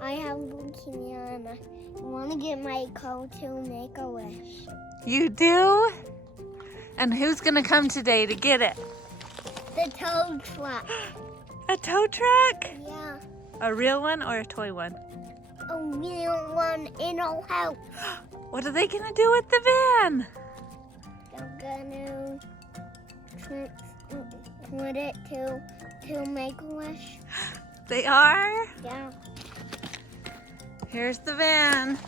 I have leukemia and I want to get my code to make a wish. You do? And who's gonna come today to get it? The tow truck. A tow truck? Yeah. A real one or a toy one? A real one in our house. What are they gonna do with the van? They're gonna put it to make a wish. They are? Yeah. Here's the van.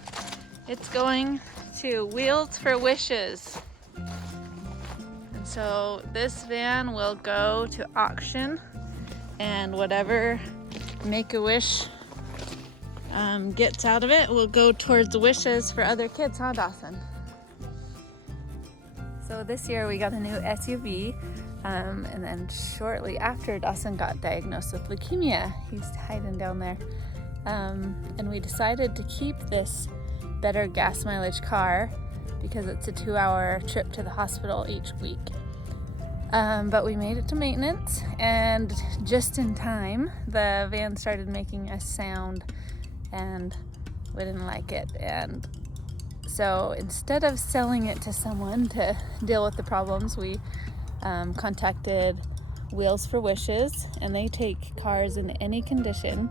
It's going to Wheels for Wishes. And so this van will go to auction, and whatever Make-A-Wish gets out of it will go towards the wishes for other kids, huh, Dawson? So this year we got a new SUV, and then shortly after Dawson got diagnosed with leukemia, he's hiding down there, and we decided to keep this better gas mileage car because it's a 2-hour trip to the hospital each week. But we made it to maintenance, and just in time the van started making a sound and we didn't like it, and so instead of selling it to someone to deal with the problems, we contacted Wheels for Wishes, and they take cars in any condition,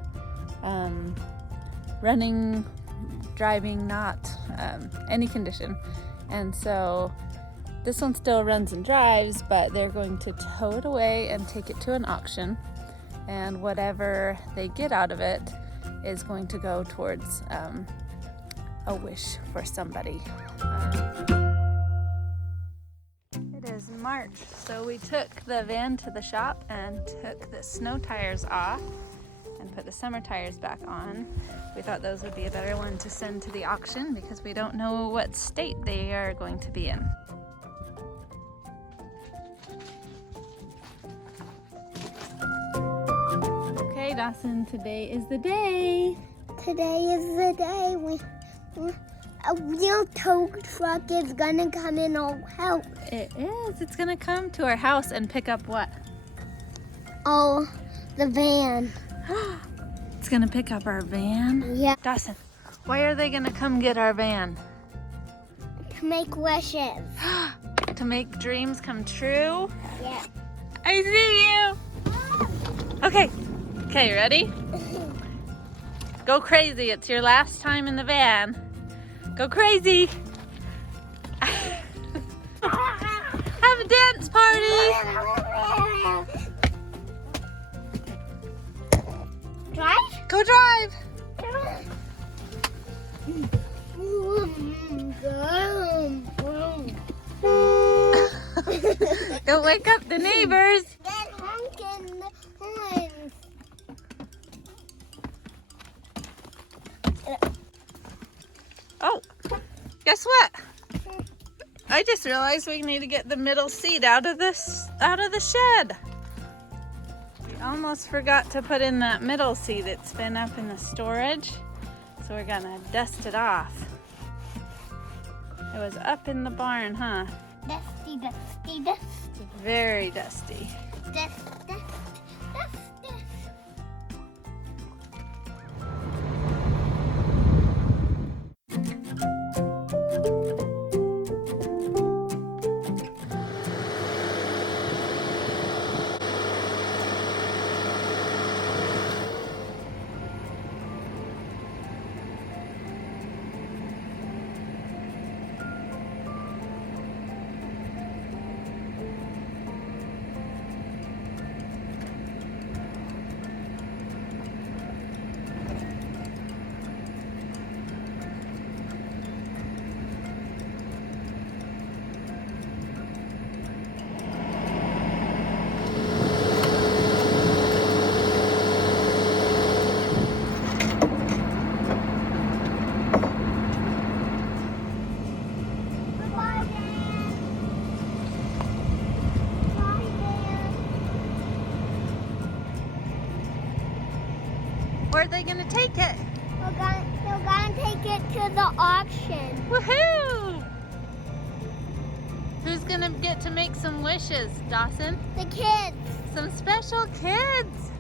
running, driving, not any condition. And so this one still runs and drives, but they're going to tow it away and take it to an auction, and whatever they get out of it is going to go towards a wish for somebody. It is March, so we took the van to the shop and took the snow tires off and put the summer tires back on. We thought those would be a better one to send to the auction because we don't know what state they are going to be in. Okay, Dawson, today is the day. Today is the day a real tow truck is gonna come in our house. It is. It's gonna come to our house and pick up what? Oh, the van. It's gonna pick up our van? Yeah. Dawson, why are they gonna come get our van? To make wishes. To make dreams come true? Yeah. I see you! Okay, ready? Go crazy, it's your last time in the van. Go crazy! Have a dance party! Drive? Go drive! Don't wake up the neighbors! Get honking the horns. Oh, guess what? I just realized we need to get the middle seat out of the shed. We almost forgot to put in that middle seat. It's been up in the storage, so we're gonna dust it off. It was up in the barn, huh? Dusty, dusty, dusty. Very dusty. Dust, dust, dust, dust. Where are they gonna take it? They're gonna take it to the auction. Woohoo! Who's gonna get to make some wishes, Dawson? The kids. Some special kids.